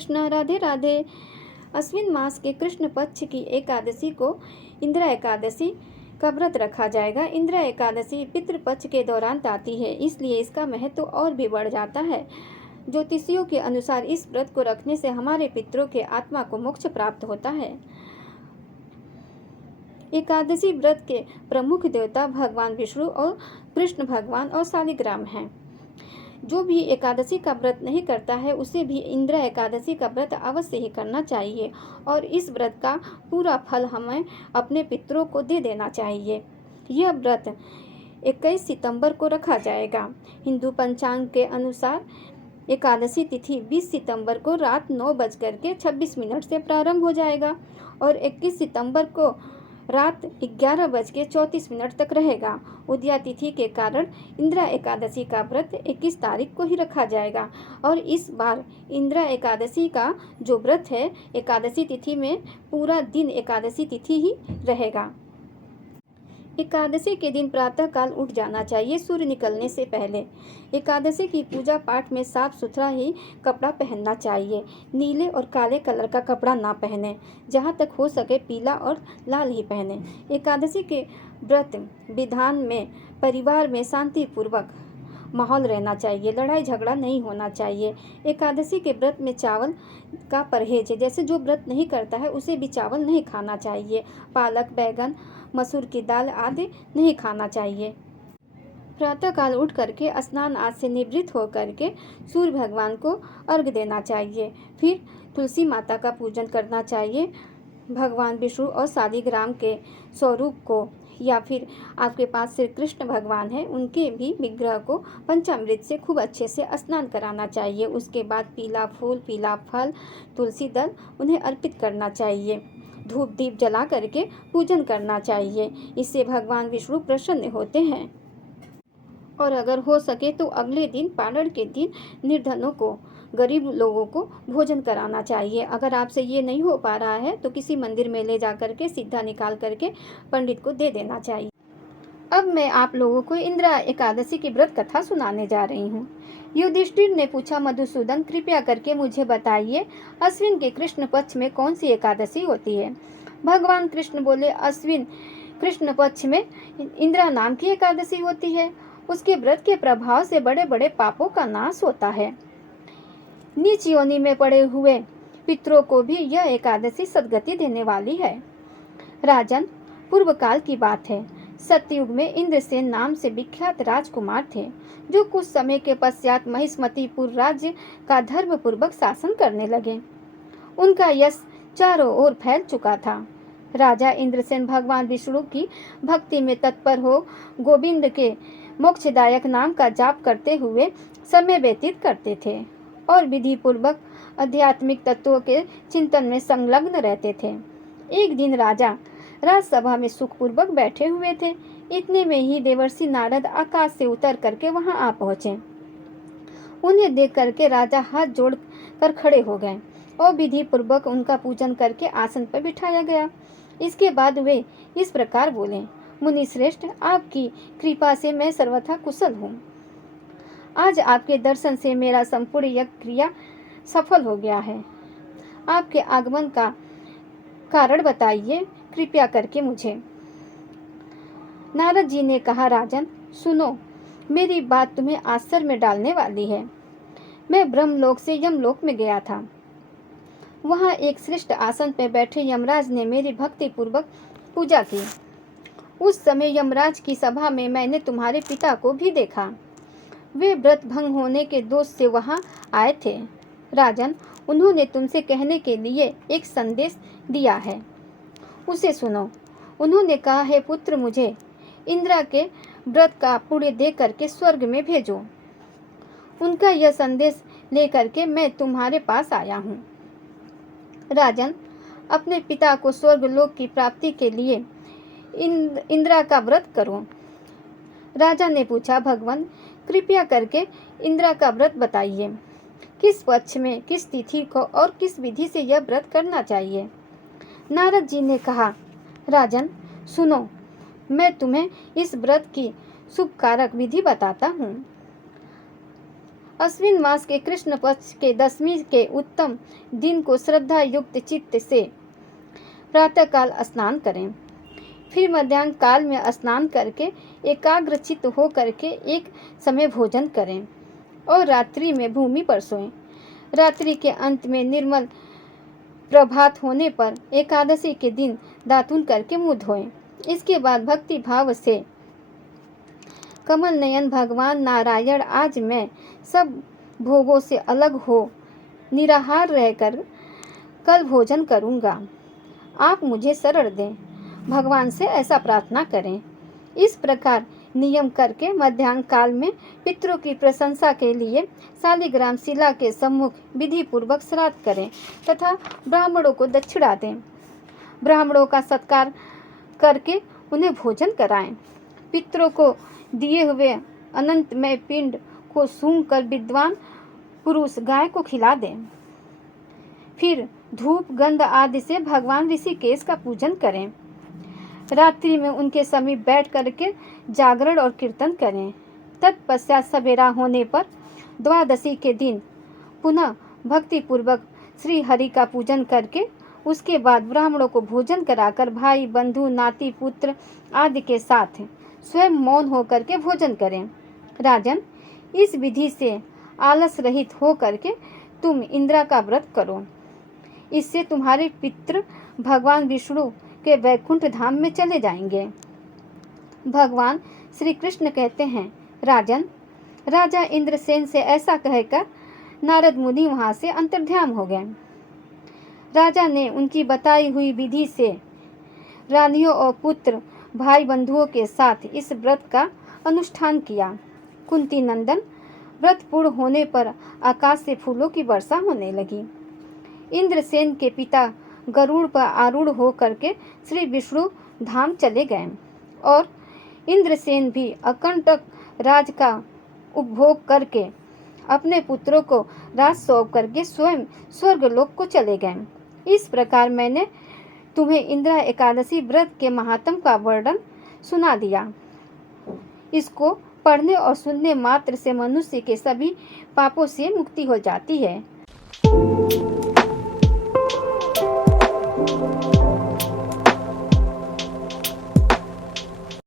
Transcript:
कृष्ण, राधे राधे। अश्विन मास के कृष्ण पक्ष की एकादशी को इंदिरा एकादशी का व्रत रखा जाएगा। इंदिरा एकादशी पितृपक्ष के दौरान आती है, इसलिए इसका महत्व और भी बढ़ जाता है। ज्योतिषियों के अनुसार इस व्रत को रखने से हमारे पितरों के आत्मा को मोक्ष प्राप्त होता है। एकादशी व्रत के प्रमुख देवता भगवान विष्णु और कृष्ण भगवान और शालिग्राम हैं। जो भी एकादशी का व्रत नहीं करता है उसे भी इंदिरा एकादशी का व्रत अवश्य ही करना चाहिए और इस व्रत का पूरा फल हमें अपने पितरों को दे देना चाहिए। यह व्रत 21 सितंबर को रखा जाएगा। हिंदू पंचांग के अनुसार एकादशी तिथि 20 सितंबर को रात 9:26 से प्रारंभ हो जाएगा और 21 सितंबर को रात 11:34 तक रहेगा। उदया तिथि के कारण इंदिरा एकादशी का व्रत 21 तारीख को ही रखा जाएगा और इस बार इंदिरा एकादशी का जो व्रत है एकादशी तिथि में पूरा दिन एकादशी तिथि ही रहेगा। एकादशी के दिन प्रातःकाल उठ जाना चाहिए सूर्य निकलने से पहले। एकादशी की पूजा पाठ में साफ सुथरा ही कपड़ा पहनना चाहिए। नीले और काले कलर का कपड़ा ना पहने, जहाँ तक हो सके पीला और लाल ही पहने। एकादशी के व्रत विधान में परिवार में शांतिपूर्वक माहौल रहना चाहिए, लड़ाई झगड़ा नहीं होना चाहिए। एकादशी के व्रत में चावल का परहेज है, जैसे जो व्रत नहीं करता है उसे भी चावल नहीं खाना चाहिए। पालक, बैगन, मसूर की दाल आदि नहीं खाना चाहिए। प्रातःकाल उठ करके स्नान आदि से निवृत्त हो करके सूर्य भगवान को अर्घ्य देना चाहिए। फिर तुलसी माता का पूजन करना चाहिए। भगवान विष्णु और शालिग्राम के स्वरूप को या फिर आपके पास श्री कृष्ण भगवान है उनके भी विग्रह को पंचामृत से खूब अच्छे से स्नान कराना चाहिए। उसके बाद पीला फूल, पीला फल, तुलसी दल उन्हें अर्पित करना चाहिए। धूप दीप जला करके पूजन करना चाहिए। इससे भगवान विष्णु प्रसन्न होते हैं। और अगर हो सके तो अगले दिन पारण के दिन निर्धनों को, गरीब लोगों को भोजन कराना चाहिए। अगर आपसे ये नहीं हो पा रहा है तो किसी मंदिर में ले जा करके सिद्धा निकाल करके पंडित को दे देना चाहिए। अब मैं आप लोगों को इंदिरा एकादशी की व्रत कथा सुनाने जा रही हूँ। युधिष्ठिर ने पूछा, मधुसूदन कृपया करके मुझे बताइए अश्विन के कृष्ण पक्ष में कौन सी एकादशी होती है। भगवान कृष्ण बोले, अश्विन कृष्ण पक्ष में इंदिरा नाम की एकादशी होती है। उसके व्रत के प्रभाव से बड़े बड़े पापों का नाश होता है। नीच योनि में पड़े हुए पितरों को भी यह एकादशी सद्गति देने वाली है। राजन, पूर्व काल की बात है। सतयुग में इंद्रसेन नाम से विख्यात राजकुमार थे, जो कुछ समय के पश्चात महिष्मतिपुर राज्य का धर्म पूर्वक शासन करने लगे। उनका यश चारों ओर फैल चुका था। राजा इंद्रसेन भगवान विष्णु की भक्ति में तत्पर हो गोविंद के मोक्षदायक नाम का जाप करते हुए समय व्यतीत करते थे और विधि पूर्वक आध्यात्मिक तत्वों के चिंतन में संलग्न रहते थे। एक दिन राजा राजसभा में सुखपूर्वक बैठे हुए थे। इतने में ही देवर्षि नारद आकाश से उतर करके वहां आ पहुंचे। उन्हें देख करके राजा हाथ जोड़ कर खड़े हो गए और विधि पूर्वक उनका पूजन करके आसन पर बिठाया गया। इसके बाद वे इस प्रकार बोले, मुनि श्रेष्ठ, आपकी कृपा से मैं सर्वथा कुशल हूँ। आज आपके दर्शन से मेरा संपूर्ण यज्ञ क्रिया सफल हो गया है। आपके आगमन का कारण बताइए कृपया करके मुझे। नारद जी ने कहा, राजन सुनो, मेरी बात तुम्हें आश्चर्य में डालने वाली है। मैं ब्रह्मलोक से यमलोक में गया था। वहाँ एक श्रेष्ठ आसन पर बैठे यमराज ने मेरी भक्ति पूर्वक पूजा की। उस समय यमराज की सभा में मैंने तुम्हारे पिता को भी देखा। वे व्रत भंग होने के दोष से वहाँ आए थे। राजन, उन्होंने तुमसे कहने के लिए एक संदेश दिया है, उसे सुनो। उन्होंने कहा है, पुत्र, मुझे इंदिरा के व्रत का पुण्य दे करके स्वर्ग में भेजो। उनका यह संदेश लेकर के मैं तुम्हारे पास आया हूँ। राजन, अपने पिता को स्वर्ग लोक की प्राप्ति के लिए इंदिरा का व्रत करो। राजा ने पूछा, भगवान कृपया करके इंदिरा का व्रत बताइए। किस पक्ष में, किस तिथि को और किस विधि से यह व्रत करना चाहिए। नारद जी ने कहा, राजन सुनो, मैं तुम्हें इस व्रत की शुभ कारक विधि बताता हूँ। अश्विन मास के कृष्ण पक्ष के 10वीं के उत्तम दिन को श्रद्धा युक्त चित्त से प्रातःकाल स्नान करें। फिर मध्याह्न काल में स्नान करके एकाग्र चित्त हो करके एक समय भोजन करें और रात्रि में भूमि पर सोएं। रात्रि के अंत में निर्मल प्रभात होने पर एकादशी के दिन दातुन करके मुँह धोएं। इसके बाद भक्ति भाव से कमल नयन भगवान नारायण, आज मैं सब भोगों से अलग हो निराहार रहकर कल भोजन करूँगा, आप मुझे शरण दें, भगवान से ऐसा प्रार्थना करें। इस प्रकार नियम करके मध्याह्न काल में पितरों की प्रशंसा के लिए शालिग्राम शिला के सम्मुख विधि पूर्वक श्राद्ध करें तथा ब्राह्मणों को दक्षिणा दें। ब्राह्मणों का सत्कार करके उन्हें भोजन कराएं। पितरों को दिए हुए अनंतमय पिंड को सूंघ कर विद्वान पुरुष गाय को खिला दें। फिर धूप गंध आदि से भगवान ऋषिकेश का पूजन करें। रात्रि में उनके समीप बैठ करके जागरण और कीर्तन करें। तत्पश्चात सवेरा होने पर द्वादशी के दिन पुनः भक्ति पूर्वक श्री हरि का पूजन करके उसके बाद ब्राह्मणों को भोजन कराकर भाई बंधु नाती पुत्र आदि के साथ स्वयं मौन होकर के भोजन करें। राजन, इस विधि से आलस रहित हो करके तुम इंद्रा का व्रत करो। इससे तुम्हारे पितृ भगवान विष्णु के वैकुंठ धाम में चले जाएंगे। भगवान श्री कृष्ण कहते हैं, राजन, राजा इंद्रसेन से ऐसा कहकर नारद मुनि वहां से अंतर्ध्यान हो गए। राजा ने उनकी बताई हुई विधि से रानियों और पुत्र भाई बंधुओं के साथ इस व्रत का अनुष्ठान किया। कुंती नंदन, व्रत पूर्ण होने पर आकाश से फूलों की वर्षा होने लगी। इंद्रसेन के पिता गरुड़ पर आरूढ़ हो करके श्री विष्णु धाम चले गए और इंद्रसेन भी अकंटक राज का उपभोग करके अपने पुत्रों को राज सौंप करके स्वयं स्वर्गलोक को चले गए। इस प्रकार मैंने तुम्हें इंदिरा एकादशी व्रत के महात्म का वर्णन सुना दिया। इसको पढ़ने और सुनने मात्र से मनुष्य के सभी पापों से मुक्ति हो जाती है।